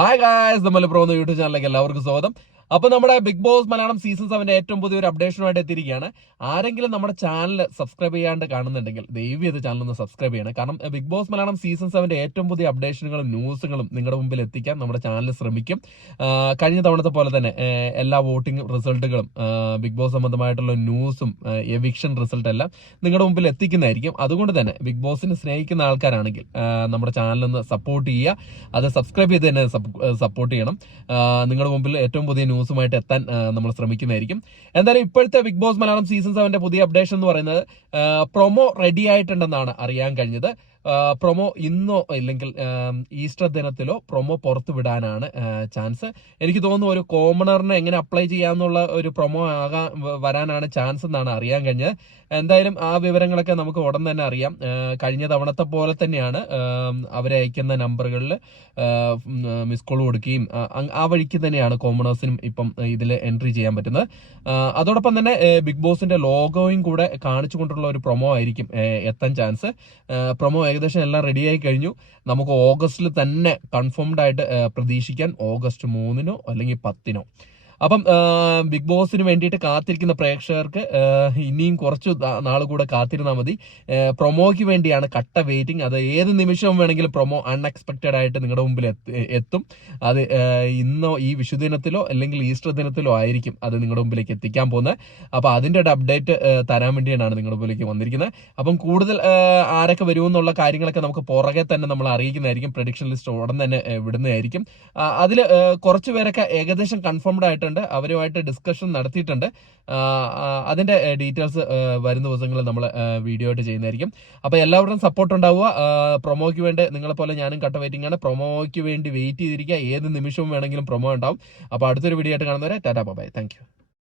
Hi guys, നമ്മൾ pro YouTube ചാനലിലേക്ക് എല്ലാവർക്കും സ്വാഗതം. അപ്പൊ നമ്മുടെ ബിഗ് ബോസ് മലയാളം സീസൺ 7 ഏറ്റവും പുതിയൊരു അപ്ഡേഷനുമായിട്ട് എത്തിയിരിക്കുകയാണ്. ആരെങ്കിലും നമ്മുടെ ചാനൽ സബ്സ്ക്രൈബ് ചെയ്യാണ്ട് കാണുന്നുണ്ടെങ്കിൽ ദയവ് ചെയ്ത് ചാനൽ ഒന്ന് സബ്സ്ക്രൈബ് ചെയ്യണം. കാരണം ബിഗ് ബോസ് മലയാളം സീസൺ 7 ഏറ്റവും പുതിയ അപ്ഡേഷനുകളും ന്യൂസുകളും നിങ്ങളുടെ മുമ്പിൽ എത്തിക്കാൻ നമ്മുടെ ചാനൽ ശ്രമിക്കും. കഴിഞ്ഞ തവണത്തെ പോലെ തന്നെ എല്ലാ വോട്ടിംഗ് റിസൾട്ടുകളും ബിഗ് ബോസ് സംബന്ധമായിട്ടുള്ള ന്യൂസും എവിക്ഷൻ റിസൾട്ട് എല്ലാം നിങ്ങളുടെ മുമ്പിൽ എത്തിക്കുന്നതായിരിക്കും. അതുകൊണ്ട് തന്നെ ബിഗ് ബോസിനെ സ്നേഹിക്കുന്ന ആൾക്കാരാണെങ്കിൽ നമ്മുടെ ചാനലൊന്ന് സപ്പോർട്ട് ചെയ്യുക. അത് സബ്സ്ക്രൈബ് ചെയ്ത് തന്നെ സപ്പോർട്ട് ചെയ്യണം. നിങ്ങളുടെ മുമ്പിൽ ഏറ്റവും പുതിയ ന്യൂസുമായിട്ട് എത്താൻ നമ്മൾ ശ്രമിക്കുന്നതായിരിക്കും. എന്തായാലും ഇപ്പോഴത്തെ ബിഗ് ബോസ് മലയാളം സീസൺ 7 പുതിയ അപ്ഡേഷൻ എന്ന് പറയുന്നത് പ്രൊമോ റെഡി ആയിട്ടുണ്ടെന്നാണ് അറിയാൻ കഴിഞ്ഞത്. പ്രൊമോ ഇന്നോ ഇല്ലെങ്കിൽ ഈസ്റ്റർ ദിനത്തിലോ പ്രൊമോ പുറത്തു വിടാനാണ് ചാൻസ്. എനിക്ക് തോന്നുന്നു ഒരു കോമണറിനെ എങ്ങനെ അപ്ലൈ ചെയ്യാന്നുള്ള ഒരു പ്രൊമോ വരാനാണ് ചാൻസ് എന്നാണ് അറിയാൻ കഴിഞ്ഞത്. എന്തായാലും ആ വിവരങ്ങളൊക്കെ നമുക്ക് ഉടൻ തന്നെ അറിയാം. കഴിഞ്ഞ തവണത്തെ പോലെ തന്നെയാണ് അവരെ അയക്കുന്ന നമ്പറുകളിൽ മിസ് കോൾ കൊടുക്കുകയും ആ വഴിക്ക് തന്നെയാണ് കോമണേഴ്സിനും ഇപ്പം ഇതിൽ എൻട്രി ചെയ്യാൻ പറ്റുന്നത്. അതോടൊപ്പം തന്നെ ബിഗ് ബോസിന്റെ ലോഗോയും കൂടെ കാണിച്ചുകൊണ്ടുള്ള ഒരു പ്രൊമോ ആയിരിക്കും എത്താൻ ചാൻസ്. പ്രൊമോ ഏകദേശം എല്ലാം റെഡിയായി കഴിഞ്ഞു. നമുക്ക് ഓഗസ്റ്റിൽ തന്നെ കൺഫേംഡ് ആയിട്ട് പ്രതീക്ഷിക്കാൻ ഓഗസ്റ്റ് 3 അല്ലെങ്കിൽ 10. അപ്പം ബിഗ് ബോസിന് വേണ്ടിയിട്ട് കാത്തിരിക്കുന്ന പ്രേക്ഷകർക്ക് ഇനിയും കുറച്ച് നാൾ കൂടെ കാത്തിരുന്നാൽ മതി. പ്രൊമോയ്ക്ക് വേണ്ടിയാണ് കട്ട വെയിറ്റിംഗ്. അത് ഏത് നിമിഷവും വേണമെങ്കിലും പ്രൊമോ അൺഎക്സ്പെക്റ്റഡ് ആയിട്ട് നിങ്ങളുടെ മുമ്പിൽ എത്തും. അത് ഇന്നോ ഈ വിഷുദിനത്തിലോ അല്ലെങ്കിൽ ഈസ്റ്റർ ദിനത്തിലോ ആയിരിക്കും അത് നിങ്ങളുടെ മുമ്പിലേക്ക് എത്തിക്കാൻ പോകുന്നത്. അപ്പൊ അതിന്റെ ഒരു അപ്ഡേറ്റ് തരാൻ വേണ്ടിയാണ് നിങ്ങളുടെ മുമ്പിലേക്ക് വന്നിരിക്കുന്നത്. അപ്പം കൂടുതൽ ആരൊക്കെ വരുമെന്നുള്ള കാര്യങ്ങളൊക്കെ നമുക്ക് പുറകെ തന്നെ നമ്മൾ അറിയിക്കുന്നതായിരിക്കും. പ്രഡിക്ഷൻ ലിസ്റ്റ് ഉടൻ തന്നെ വിടുന്നതായിരിക്കും. അതിൽ കുറച്ച് പേരൊക്കെ ഏകദേശം കൺഫേംഡ് ആയിട്ട് അവരുമായിട്ട് ഡിസ്കഷൻ നടത്തിയിട്ടുണ്ട്. അതിന്റെ ഡീറ്റെയിൽസ് വരും ദിവസങ്ങളിൽ നമ്മൾ വീഡിയോ ആയിട്ട് ചെയ്യുന്നതായിരിക്കും. അപ്പൊ എല്ലാവരുടെയും സപ്പോർട്ട് ഉണ്ടാവുക. പ്രൊമോയ്ക്ക് വേണ്ടി നിങ്ങളെ പോലെ ഞാനും കട്ട വെയിറ്റിംഗ് ആണ്. പ്രൊമോയ്ക്ക് വേണ്ടി വെയിറ്റ് ചെയ്തിരിക്കുക. ഏത് നിമിഷവും വേണമെങ്കിലും പ്രൊമോ ഉണ്ടാവും. അപ്പൊ അടുത്തൊരു വീഡിയോ ആയിട്ട് കാണുന്നവരെ ടാറ്റാ ബൈ. Thank you.